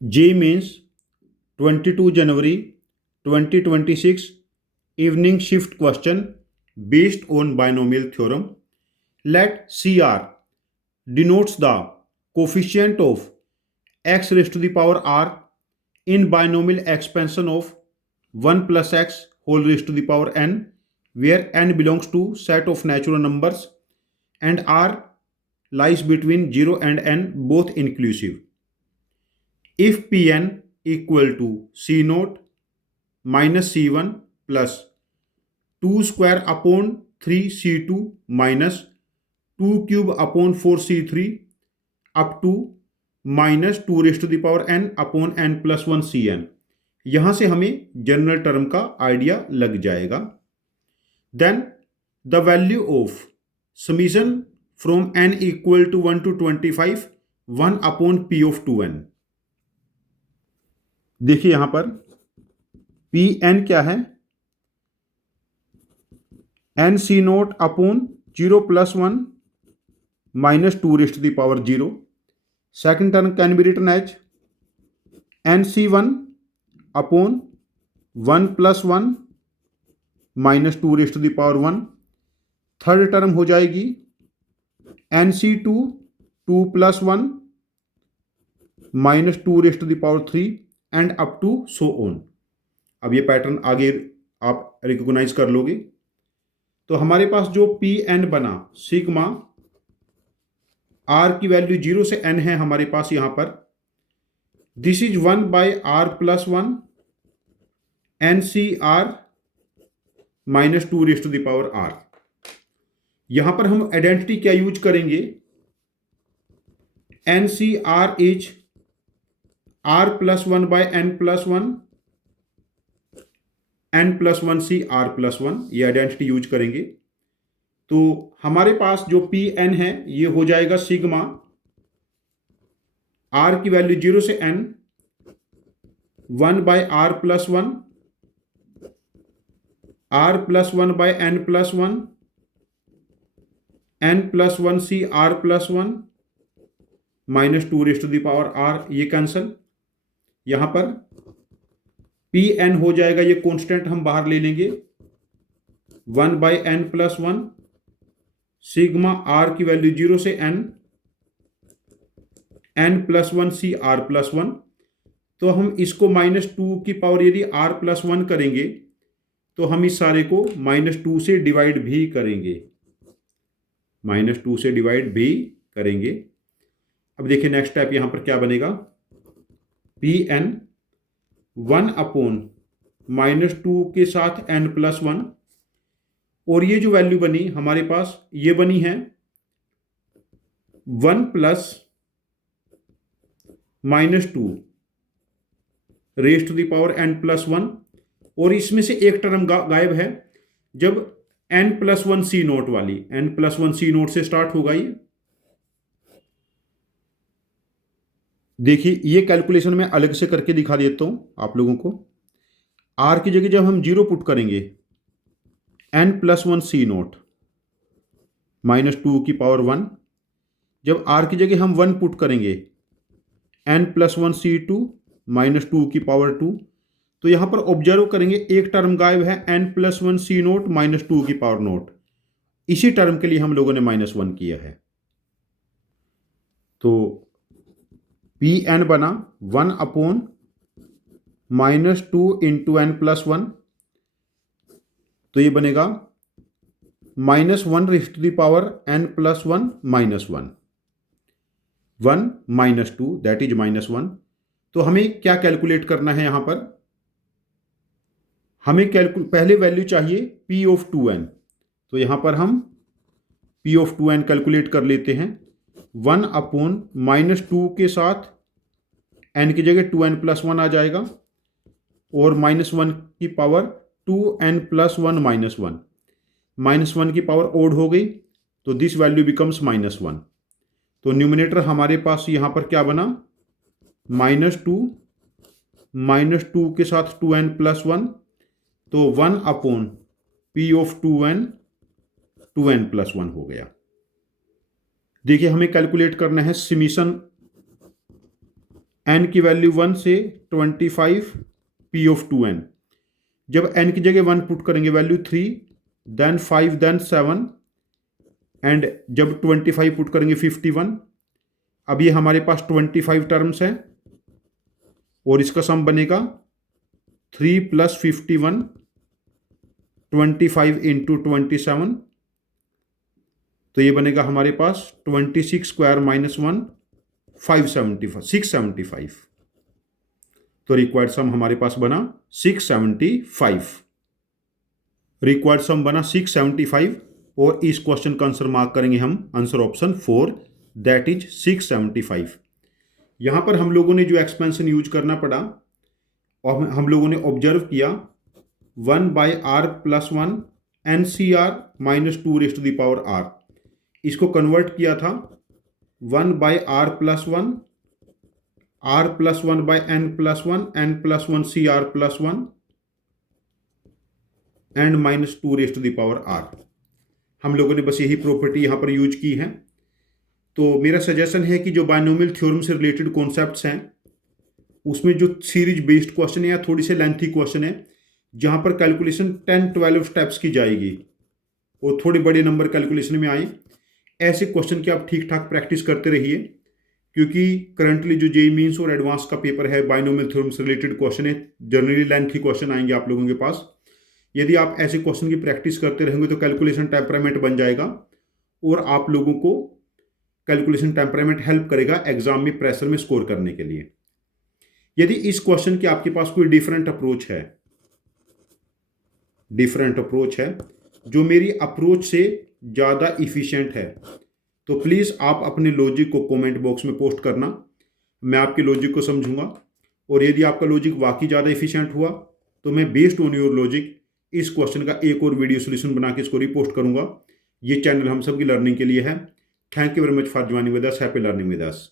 JEE Mains 22 January 2026 evening shift question based on binomial theorem. Let CR denotes the coefficient of x raised to the power r in binomial expansion of 1 plus x whole raised to the power n, where n belongs to set of natural numbers and r lies between 0 and n, both inclusive. If Pn equal to C naught minus C1 plus 2 square upon 3 C2 minus 2 cube upon 4 C3 up to minus 2 raised to the power n upon n plus 1 Cn, यहां से हमें general term का idea लग जाएगा. Then the value of summation from n equal to 1 to 25 1 upon p of 2n. देखिए यहां पर Pn क्या है, n C not upon 0 plus 1 minus 2 raised to the power 0. Second term can be written as nc1 upon 1 plus 1 minus 2 raised to the power 1. Third term हो जाएगी nc2 2 plus 1 minus 2 raised to the power 3 and up to so on. अब ये pattern आगे आप recognise कर लोगे. तो हमारे पास जो Pn बना, सिग्मा r की वैल्यू 0 से n है हमारे पास यहां पर. This is 1 by r plus 1 NCR minus 2 raised to the power r. यहां पर हम आइडेंटिटी क्या यूज करेंगे, NCR is r plus 1 by n plus 1 n plus 1 C r plus 1, ये आइडेंटिटी यूज करेंगे. तो हमारे पास जो Pn है ये हो जाएगा सिग्मा r की वैल्यू 0 से n 1 by r plus 1 r plus 1 by n plus 1 n plus 1 C r plus 1 minus 2 raised to the power r. ये कैंसल. यहां पर Pn हो जाएगा, ये कांस्टेंट हम बाहर ले लेंगे, 1 by n plus 1 sigma r की वैल्यू 0 से n plus 1 C r plus 1. तो हम इसको माइनस 2 की पावर यदि r प्लस 1 करेंगे तो हम इस सारे को माइनस 2 से डिवाइड भी करेंगे, माइनस 2 से डिवाइड भी करेंगे. अब देखिए नेक्स्ट स्टेप यहां पर क्या बनेगा, Pn 1 अपॉन माइनस 2 के साथ n प्लस 1, और ये जो वैल्यू बनी हमारे पास ये बनी है 1 plus minus 2 raised to the power n plus 1, और इसमें से एक टर्म गायब है जब n प्लस 1 C नोट वाली, n प्लस 1 C नोट से स्टार्ट होगा ये. देखिए ये कैलकुलेशन मैं अलग से करके दिखा देता हूं आप लोगों को. r की जगह जब हम 0 पुट करेंगे n plus 1 C note minus 2 की पावर 1, जब r की जगह हम 1 पुट करेंगे n प्लस 1 C2 माइनस 2 की पावर 2, तो यहां पर ऑब्जर्व करेंगे एक टर्म गायब है n plus 1 C note minus 2 की पावर नोट. इसी टर्म के लिए हम लोगों ने माइनस 1 किया है. तो Pn बना 1 upon minus 2 into n plus 1, तो ये बनेगा minus 1 raised to the power n plus 1 minus 1, 1 minus 2 that is minus 1. तो हमें क्या कैलकुलेट करना है यहां पर, हमें पहले वैल्यू चाहिए P ऑफ 2n. तो यहां पर हम P ऑफ 2n कैलकुलेट कर लेते हैं. 1 अपॉन माइनस 2 के साथ n की जगह 2n प्लस 1 आ जाएगा, और माइनस 1 की power 2n plus 1 minus 1, minus 1 की पावर ओड हो गई, तो दिस वैल्यू बिकम्स माइनस 1. तो न्यूमिनेटर हमारे पास यहां पर क्या बना, माइनस 2 के साथ 2n प्लस 1, तो 1 upon P of 2n plus 1 हो गया. देखिए हमें कैलकुलेट करना है समीशन n की वैल्यू 1 से 25 p ऑफ 2n। जब n की जगह 1 पुट करेंगे वैल्यू 3, देन 5, देन 7, एंड जब 25 पुट करेंगे 51। अब ये हमारे पास 25 टर्म्स हैं और इसका सम बनेगा 3 + 51, 25 × 27, तो ये बनेगा हमारे पास 26 स्क्वायर माइनस 1, 675। तो रिक्वायर्ड सम हमारे पास बना 675। रिक्वायर्ड सम बना 675 और इस क्वेश्चन का आंसर मार्क करेंगे हम आंसर ऑप्शन 4, दैट इज 675। यहां पर हम लोगों ने जो एक्सपेंशन यूज करना पड़ा और हम लोगों ने ऑब्जर्व किया 1/r+1 NCR -2⁻⁴ इसको कन्वर्ट किया था 1/r+1 r+1/n+1 n+1 CR+1 and -2⁻⁴ हम लोगों ने बस यही प्रॉपर्टी यहां पर यूज की है। तो मेरा सजेशन है कि जो बायनोमियल थ्योरम से रिलेटेड कॉन्सेप्ट्स हैं उसमें जो सीरीज बेस्ड क्वेश्चन है या थोड़ी से लेंथी क्वेश्चन है जहां पर कैलकुलेशन 10-12 स्टेप्स की जाएगी और थोड़े बड़े नंबर कैलकुलेशन में आए, ऐसे क्वेश्चन की आप ठीक ठाक प्रैक्टिस करते रहिए, क्योंकि करंटली जो जेईई मेंस और एडवांस का पेपर है बायनोमियल थ्योरम से रिलेटेड क्वेश्चन है, जनरली लेंथी क्वेश्चन आएंगे आप लोगों के पास। यदि आप ऐसे क्वेश्चन की प्रैक्टिस करते रहेंगे तो कैलकुलेशन टेम्परामेंट बन जाएगा और आप लोगों को कैलकुलेशन टेम्परामेंट हेल्प करेगा एग्जाम में प्रेशर में स्कोर करने के लिए। यदि इस क्वेश्चन की आपके पास कोई डिफरेंट अप्रोच है जो मेरी अप्रोच से ज़्यादा इफिशिएंट है, तो प्लीज़ आप अपने लॉजिक को कमेंट बॉक्स में पोस्ट करना, मैं आपके लॉजिक को समझूंगा। और यदि आपका लॉजिक वाकई ज़्यादा इफिशिएंट हुआ तो मैं बेस्ड ऑन योर लॉजिक इस क्वेश्चन का एक और वीडियो सोल्यूशन बना के इसको रिपोस्ट करूंगा। ये चैनल हम सब की लर्निंग के लिए है। Thank you very much for joining with us. Happy learning with us.